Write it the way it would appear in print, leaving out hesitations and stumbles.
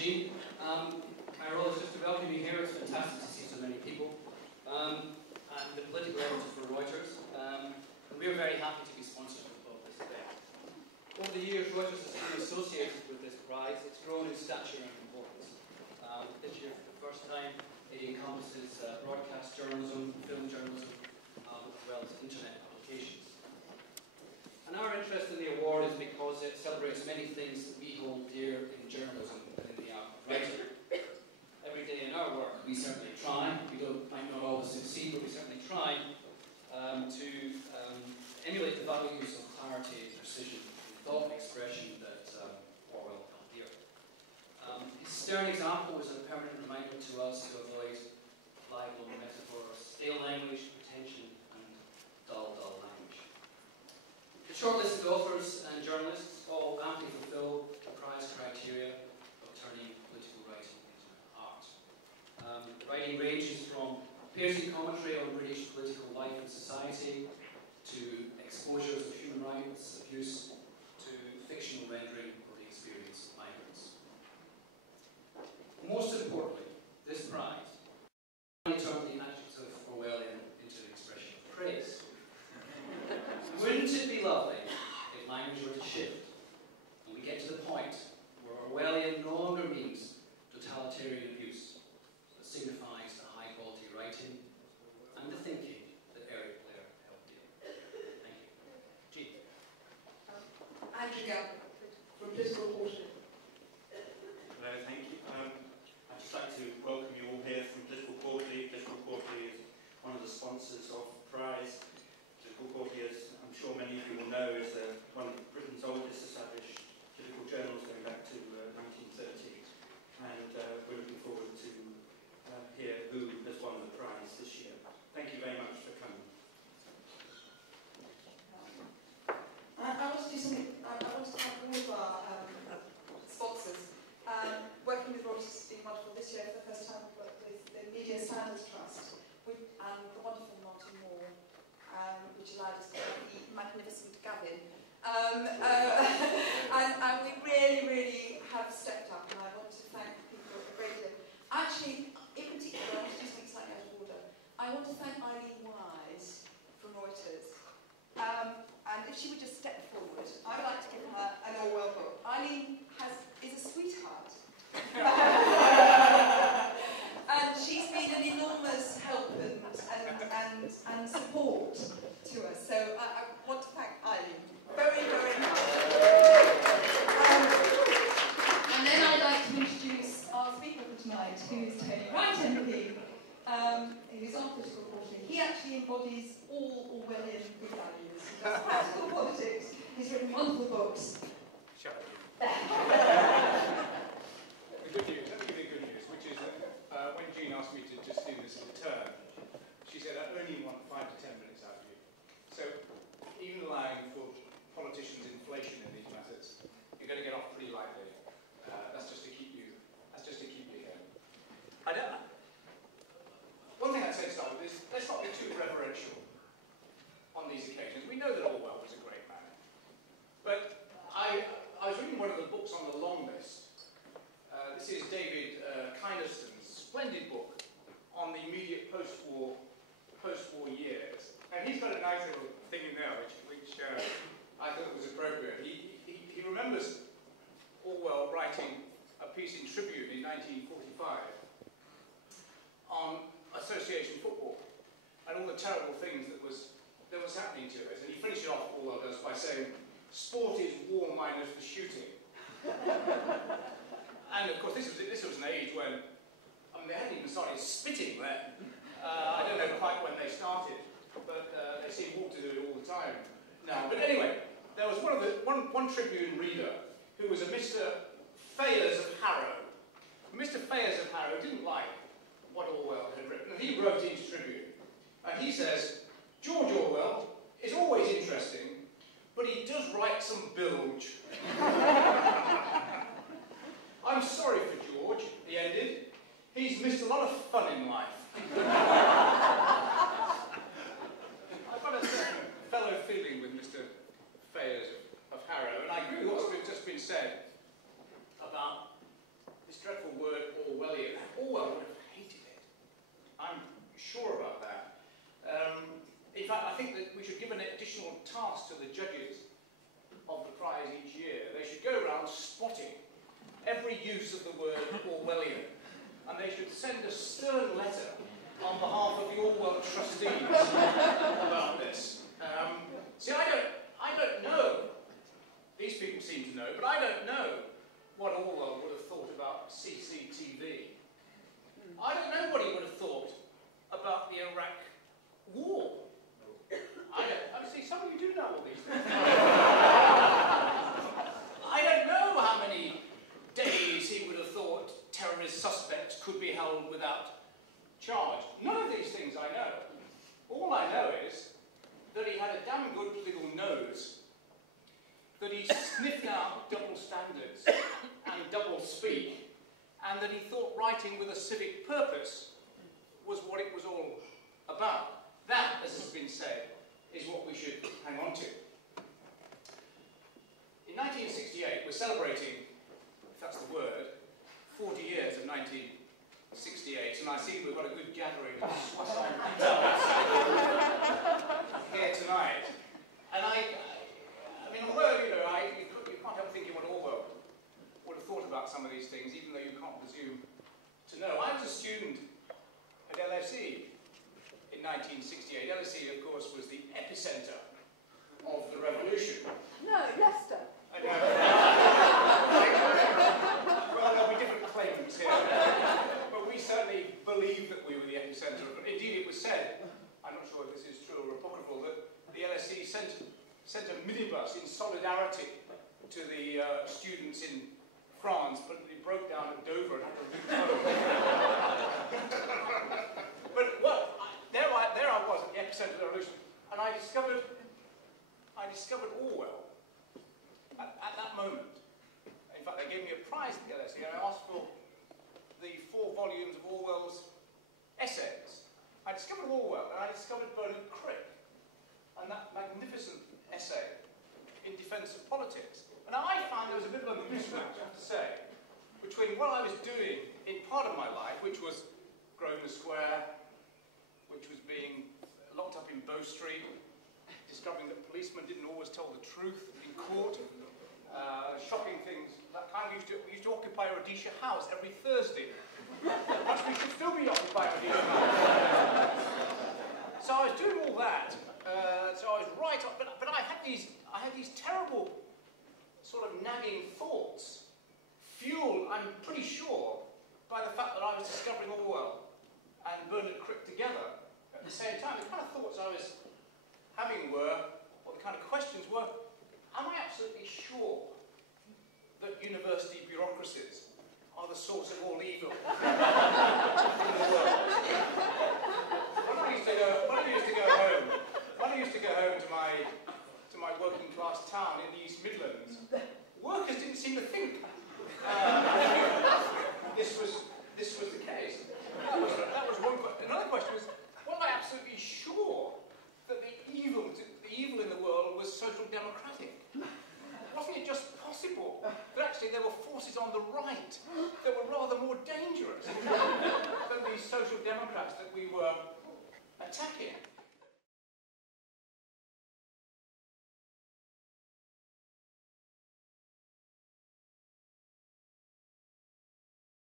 Jean. My role is just to welcome you here. It's fantastic to see so many people. I'm the political editor for Reuters, and we're very happy to be sponsors of this event. Over the years, Reuters has been associated with this prize. It's grown in stature and importance. This year, for the first time, it encompasses broadcast journalism, film journalism, as well as internet applications. And our interest in the award is because it celebrates many things that we hold dear in journalism and in the art of writing. Every day in our work, we certainly try. Might not always succeed, but we certainly try to emulate the values of clarity, precision, and thought expression that Orwell held dear. His stern example was a permanent reminder to us to avoid libel, metaphors, stale language, pretension, and dull language. The shortlisted authors and journalists all amply fulfill the prize criteria of turning political writing into art. The writing ranges from piercing commentary on British political life and society, to exposures of human rights abuse, to fictional rendering of the experience of migrants. Most importantly, this prize turned the adjective Orwellian into an expression of praise. Wouldn't it be lovely if language were to shift and we get to the point where Orwellian no longer means totalitarian abuse, but signifies the high quality writing and the thinking that Eric Blair held dear. Thank you. Jean. Andrew Gavin from Political Reporting. Hello, thank you. I'd just like to welcome you all here from Political Quarterly. Political Quarterly is one of the sponsors of the prize. Political Quarterly, as I'm sure many of you will know, is one of Britain's oldest established political journals going back to 1930. And we're looking forward to hear who has won the prize this year. Thank you very much for coming. I want to do something. I want to thank all of our sponsors. Working with Reuters has been wonderful. This year, for the first time, we've worked with the Media Standards Trust and the wonderful Martin Moore, which allowed us to have the magnificent Gavin. And we really have stepped up, and I want to thank people a great deal. Actually, in particular, I want to do something slightly out of order. I want to thank Eileen Wise from Reuters. And if she would just step forward, I would like to give her an Orwell book. Eileen is a sweetheart. And she's been an enormous help and support to us. So I want to thank Eileen very much. And then I'd like to introduce our speaker for tonight, who is Tony Wright MP, who's on Political Reporting. He actually embodies all Orwellian good values. He does practical politics. He's written wonderful books. Shut up. The good news, let me give you the good news, which is that when Jean asked me to just do this in turn, she said, I only want 5 to 10 minutes out of you. So even allowing for politicians' inflation in these matters, you're going to get off pretty lightly. That's just to keep you here. One thing I'd say to start with is, let's not be too reverential on these occasions. We know that Orwell was a great man. But I was reading one of the books on the long list. This is David Kynaston's splendid book on the immediate post-war years. And he's got a nice little thing in there which I thought was appropriate. He remembers Orwell writing a piece in Tribune in 1945 on association football and all the terrible things that was happening to it. And he finished it off, Orwell does, by saying, sport is war minus the shooting. And of course, this was an age when, they hadn't even started spitting then. I don't know quite when they started, but they seem to do it all the time now. But anyway, there was one Tribune reader who was a Mr. Fayers of Harrow. Mr. Fayers of Harrow didn't like what Orwell had written, and he wrote into Tribune. And he says, George Orwell is always interesting, but he does write some bilge. I'm sorry for George, he ended. He's missed a lot of fun in life. I've got a certain fellow feeling with Mr. Fayers of Harrow, and I agree with what's just been said about this dreadful task to the judges of the prize each year. They should go around spotting every use of the word Orwellian, and they should send a stern letter on behalf of the Orwell trustees about this. See, I don't know. These people seem to know, but I don't know what Orwell would have thought about CCTV. I don't know what he would have thought about the Iraq War. I see, some of you do know all these things. I don't know how many days he would have thought terrorist suspects could be held without charge. None of these things I know. All I know is that he had a damn good little nose, that he sniffed out double standards and double speak, and that he thought writing with a civic purpose was what it was all about. That, as has been said, is what we should hang on to. In 1968, we're celebrating, if that's the word, 40 years of 1968, and I see we've got a good gathering of Swiss-Armed here tonight. And I mean, although, you know, you can't help thinking what Orwell would have thought about some of these things, even though you can't presume to know. I was a student at LSE in 1968. LSE, of course, was the epicenter of the revolution. No, Leicester. I know. Well, there'll be different claimants here. But we certainly believe that we were the epicenter of it. Indeed, it was said, I'm not sure if this is true or apocryphal, that the LSE sent a minibus in solidarity to the students in France, but it broke down at Dover and had to leave home. But there I was at the epicenter of the revolution, and I discovered Orwell at that moment. In fact, they gave me a prize at the LSE, and I asked for the 4 volumes of Orwell's essays. I discovered Orwell, and I discovered Bernard Crick, and that magnificent essay in defence of politics. And I found there was a bit of a mismatch, I have to say, between what I was doing in part of my life, which was Grosvenor Square, which was being locked up in Bow Street, discovering that policemen didn't always tell the truth in court, shocking things, that kind. We used to occupy Rhodesia House every Thursday. Perhaps we should still be occupying Rhodesia House. So I was doing all that. So I was right up, but I had these terrible sort of nagging thoughts, fueled, I'm pretty sure, by the fact that I was discovering Orwell and Bernard Crick together at the same time. The kind of thoughts I was having were, or the kind of questions were, am I absolutely sure that university bureaucracies are the source of all evil in the world? When I used to go home to my working class town in the East Midlands, workers didn't seem to think this was the case. That was one question. Another question was I absolutely sure that the evil in the world was social democratic? Wasn't it just possible that actually there were forces on the right that were rather more dangerous than these social democrats that we were attacking?